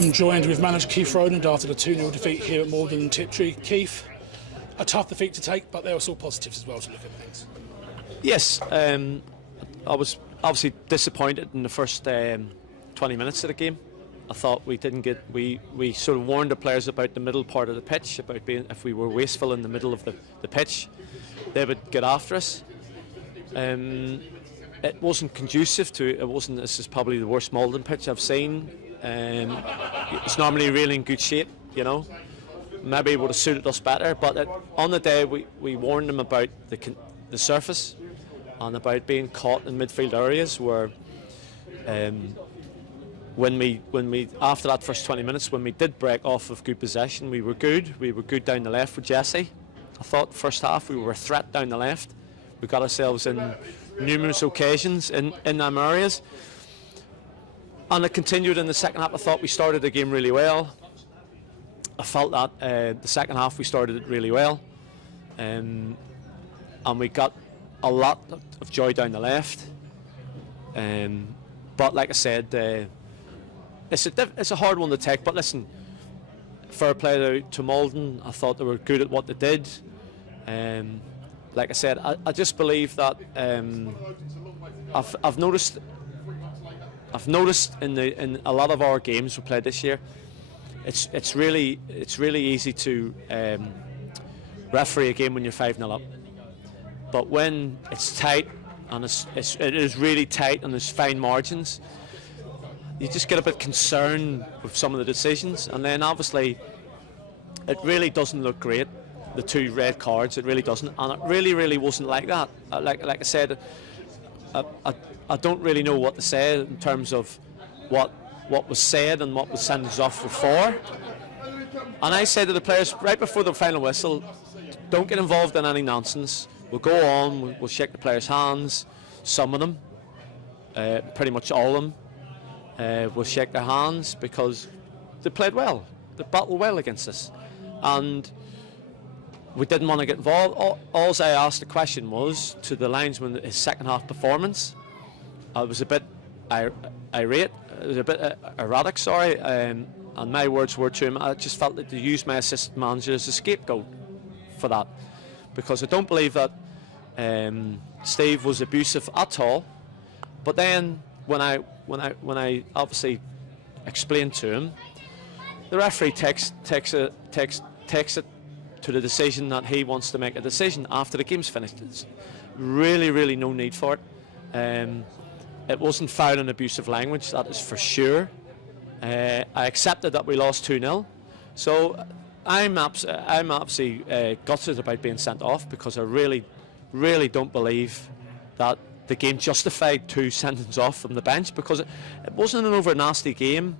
I'm joined with manager Keith Rowland after the 2-0 defeat here at Maldon Tiptree. Keith, a tough defeat to take, but there were still positives as well to look at things. Yes, I was obviously disappointed in the first 20 minutes of the game. I thought we didn't get, we sort of warned the players about the middle part of the pitch, about being, if we were wasteful in the middle of the pitch, they would get after us. It wasn't conducive to, this is probably the worst Maldon pitch I've seen. It's normally really in good shape, you know. Maybe it would have suited us better, but on the day we warned them about the surface and about being caught in midfield areas where when we after that first 20 minutes, when we did break off of good possession, we were good down the left with Jesse. I thought first half we were a threat down the left. We got ourselves in numerous occasions in them areas, and it continued in the second half. I thought we started the game really well. I felt that the second half we started it really well, and we got a lot of joy down the left. But like I said, it's a hard one to take. But listen, fair play to Maldon. I thought they were good at what they did. Like I said, I just believe that I've noticed in a lot of our games we played this year, it's really easy to referee a game when you're 5-0 up, but when it's tight and it is really tight and there's fine margins, you just get a bit concerned with some of the decisions, and then obviously it really doesn't look great. The 2 red cards, it really doesn't, and it really wasn't like that. Like I said, I don't really know what to say in terms of what was said and what was sent us off for. And I said to the players right before the final whistle, don't get involved in any nonsense. We'll go on, we'll shake the players' hands, some of them, pretty much all of them. We'll shake their hands because they played well, they battled well against us, and we didn't want to get involved. All I asked the question was to the linesman, his second half performance. I was a bit irate, it was a bit erratic, sorry, and my words were to him, I just felt that to use my assistant manager as a scapegoat for that, because I don't believe that Steve was abusive at all. But then when I obviously explained to him, the referee takes it to the decision that he wants to make a decision after the game's finished. It's really no need for it. It wasn't foul and abusive language, that is for sure. I accepted that we lost 2-0, so I'm absolutely gutted about being sent off, because I really don't believe that the game justified 2 sendings off from the bench, because it wasn't an over nasty game.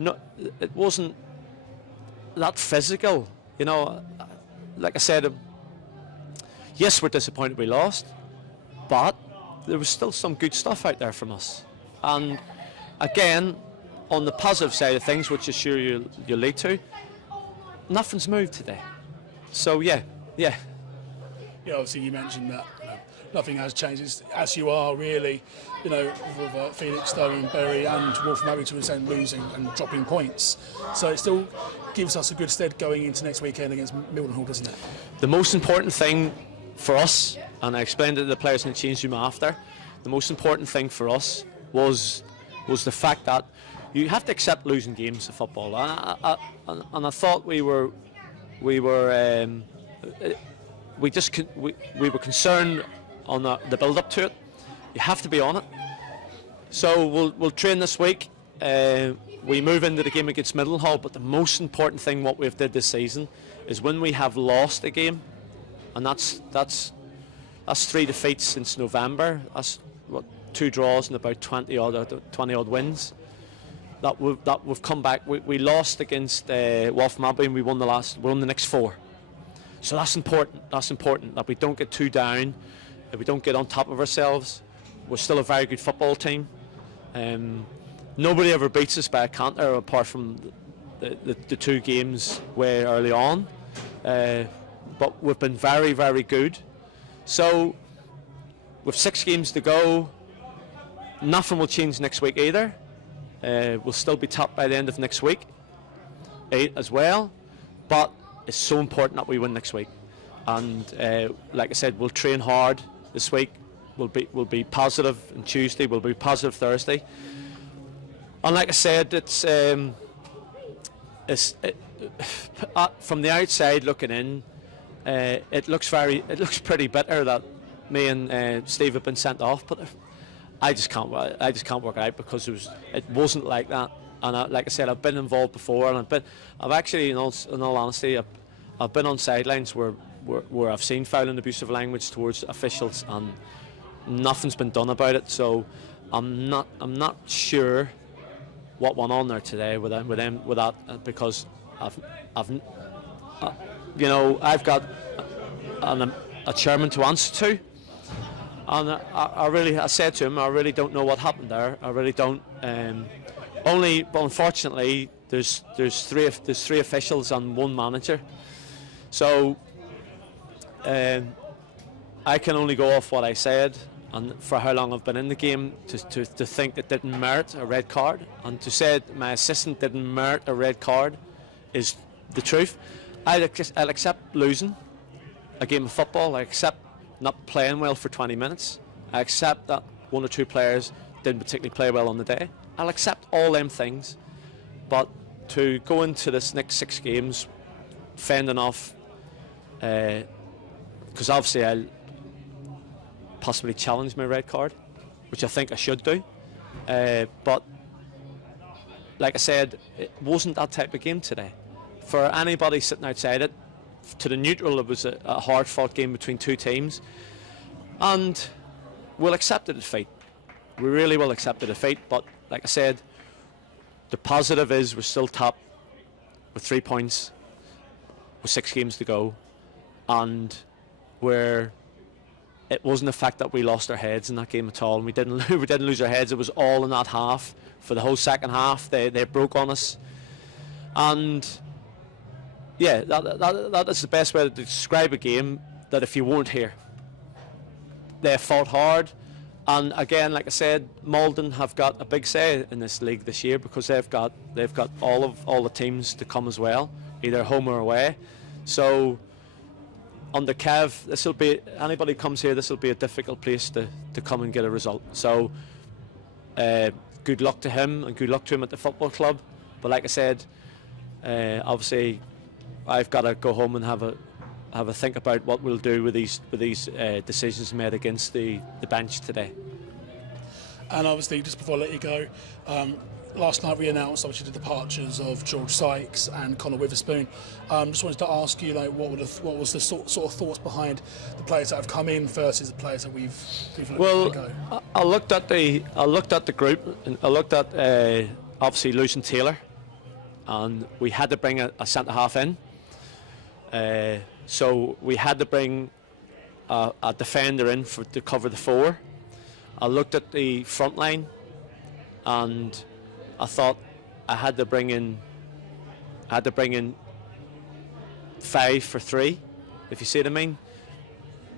No, it wasn't that physical, you know. Like I said, yes, we're disappointed we lost, but there was still some good stuff out there from us. And again, on the positive side of things, which I'm sure you'll lead to, nothing's moved today. So yeah. Yeah, obviously you mentioned that nothing has changed. It's, as you are really, you know, with Felix, Stone, Berry and Wolf Murray to the losing and dropping points. So it still gives us a good stead going into next weekend against Mildenhall, doesn't it? The most important thing for us, and I explained it to the players in the change room after, the most important thing for us was the fact that you have to accept losing games of football. And I thought we were concerned on the build up to it. You have to be on it. So we'll train this week. We move into the game against Mildenhall, but the most important thing what we've did this season is when we have lost a game, and that's 3 defeats since November. That's what, 2 draws and about 20 odd wins. That we've come back. We lost against Waltham Abbey and we won the next 4. So that's important. That's important that we don't get too down, that we don't get on top of ourselves. We're still a very good football team. Nobody ever beats us by a canter apart from the 2 games way early on. But we've been very good. So with 6 games to go, nothing will change next week either. We'll still be top by the end of next week as well, but it's so important that we win next week. And like I said, we'll train hard this week. We'll be positive on Tuesday. We'll be positive Thursday. And like I said, it's from the outside looking in, it looks pretty bitter that me and Steve have been sent off, but I just can't work it out, because it wasn't like that. And like I said, I've been involved before, and I've actually, in all honesty, I've been on sidelines where I've seen foul and abusive language towards officials, and nothing's been done about it. So I'm not sure what went on there today with that, because I've got a chairman to answer to, and I said to him, I really don't know what happened there. I really don't. But unfortunately, there's three officials and one manager, so I can only go off what I said and for how long I've been in the game to think it didn't merit a red card, and to say my assistant didn't merit a red card is the truth. I'll accept losing a game of football. I accept not playing well for 20 minutes. I accept that one or two players didn't particularly play well on the day. I'll accept all them things, but to go into this next 6 games fending off, because obviously I'll possibly challenge my red card, which I think I should do, but like I said, it wasn't that type of game today. For anybody sitting outside it, to the neutral, it was a hard-fought game between two teams, and we'll accept the defeat. We really will accept the defeat, but like I said, the positive is we're still top with 3 points with 6 games to go, and it wasn't the fact that we lost our heads in that game at all, and we didn't lose our heads. It was all in that half. For the whole second half, they broke on us, and yeah, that is the best way to describe a game. That if you weren't here, they fought hard. And again, like I said, Maldon have got a big say in this league this year, because they've got all the teams to come as well, either home or away. So under Kev, anybody who comes here, this will be a difficult place to come and get a result. So good luck to him, and good luck to him at the football club. But like I said, obviously I've got to go home and have a think about what we'll do with these decisions made against the bench today. And obviously, just before I let you go, last night we announced obviously the departures of George Sykes and Connor Witherspoon. Just wanted to ask you, what was the sort of thoughts behind the players that have come in versus the players that we've let go? I looked at the group, and I looked at obviously losing Taylor, and we had to bring a centre half in. So we had to bring a defender in to cover the 4. I looked at the front line, and I thought I had to bring in 5 for 3, if you see what I mean.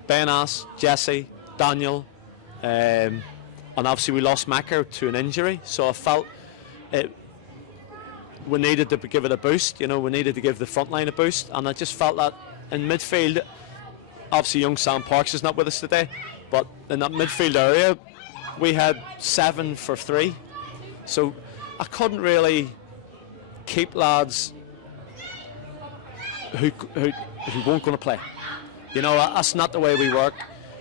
Benas, Jesse, Daniel, and obviously we lost Macker to an injury, so I felt we needed to give it a boost. We needed to give the front line a boost, and I just felt that in midfield, obviously young Sam Parks is not with us today, but in that midfield area we had 7 for 3, so I couldn't really keep lads who weren't going to play. That's not the way we work.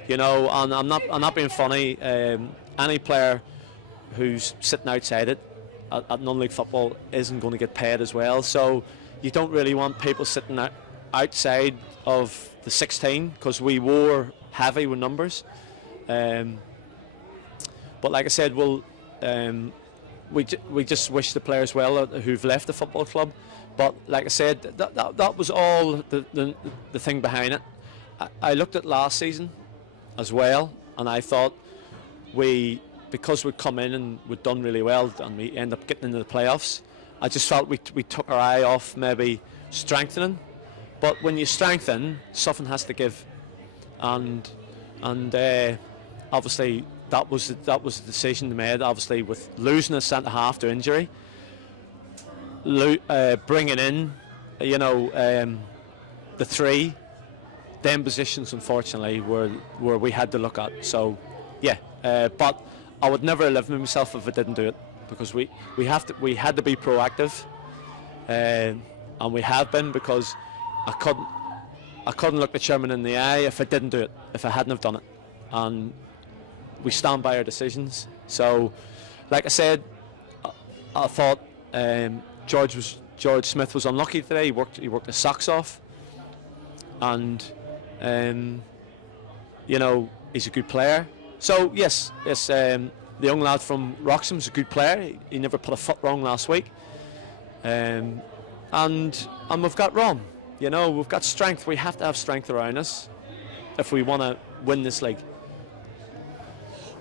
And I'm not being funny. Any player who's sitting outside it at non-league football isn't going to get paid as well. So you don't really want people sitting outside of the 16, because we were heavy with numbers. But like I said, we just wish the players well who've left the football club. But like I said, that was all the thing behind it. I looked at last season as well, and I thought because we'd come in and we'd done really well and we end up getting into the playoffs, I just felt we took our eye off maybe strengthening. But when you strengthen, something has to give, and obviously that was the decision they made. Obviously, with losing a centre half to injury, bringing in, you know, the three, them positions unfortunately were we had to look at. So, yeah, but I would never live with myself if I didn't do it, because we had to be proactive, and we have been, because I couldn't look the chairman in the eye if I didn't do it, if I hadn't have done it, and we stand by our decisions. So, like I said, I thought George Smith was unlucky today. He worked his socks off, and you know, he's a good player. So yes, the young lad from Wroxham's a good player. He never put a foot wrong last week, and we've got Rom. You know, we've got strength. We have to have strength around us if we want to win this league.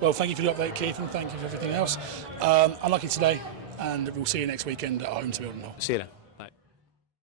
Well, thank you for the update, Keith, and thank you for everything else. Unlucky today, and we'll see you next weekend at home to Maldon. See you then.